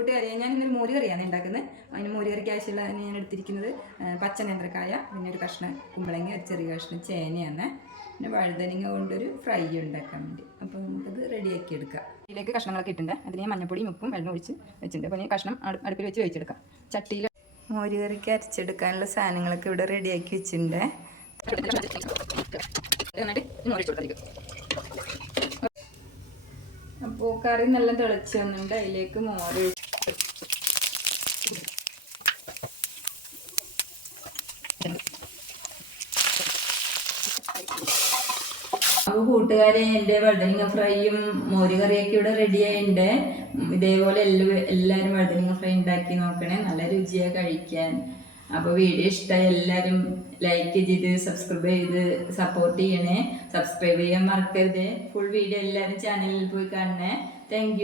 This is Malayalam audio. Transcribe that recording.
കൂട്ടി കറി. ഞാൻ ഇന്നൊരു മോര് കറിയാണ് ഉണ്ടാക്കുന്നത്. അതിന് മോര് കറിക്ക് ആവശ്യമുള്ള ഞാൻ എടുത്തിരിക്കുന്നത് പച്ച നേന്ത്രക്കായ, പിന്നെ ഒരു കഷ്ണം കുമ്പളങ്ങ, ഒരു ചെറിയ കഷ്ണം ചേനയാണ്, പിന്നെ വഴുതനങ്ങ കൊണ്ടൊരു ഫ്രൈ ഉണ്ടാക്കാൻ വേണ്ടി. അപ്പോൾ നമുക്കത് റെഡിയാക്കി എടുക്കാം. ഇതിലേക്ക് കഷ്ണങ്ങളൊക്കെ ഇട്ടുണ്ട്. അതിന് മഞ്ഞപ്പൊടിയും ഉപ്പും വെള്ളം ഒഴിച്ച് വെച്ചിട്ടുണ്ട്. അപ്പോൾ ഈ കഷ്ണം അടുപ്പിൽ വെച്ച് വേവിച്ചെടുക്കാം. ചട്ടിയിൽ മോര് കറിക്ക് അരച്ചെടുക്കാനുള്ള സാധനങ്ങളൊക്കെ ഇവിടെ റെഡിയാക്കി വെച്ചിട്ടുണ്ട്. അപ്പോൾ കറി നല്ല തിളച്ച് വന്നിട്ടുണ്ട്. അതിലേക്ക് മോര് അപ്പോൾ കൂട്ടുകാരെ, എൻ്റെ വഴുതനങ്ങ ഫ്രൈയും മോര് കറിയൊക്കെ ഇവിടെ റെഡി ആയിട്ടുണ്ട്. ഇതേപോലെ എല്ലാവരും വഴുതനങ്ങ ഫ്രൈ ഉണ്ടാക്കി നോക്കണേ, നല്ല രുചിയാണ് കഴിക്കാൻ. അപ്പോൾ വീഡിയോ ഇഷ്ടമായി എല്ലാവരും ലൈക്ക് ചെയ്ത് സബ്സ്ക്രൈബ് ചെയ്ത് സപ്പോർട്ട് ചെയ്യണേ. സബ്സ്ക്രൈബ് ചെയ്യാൻ മറക്കരുത്. ഫുൾ വീഡിയോ എല്ലാവരും ചാനലിൽ പോയി കാണണേ. താങ്ക്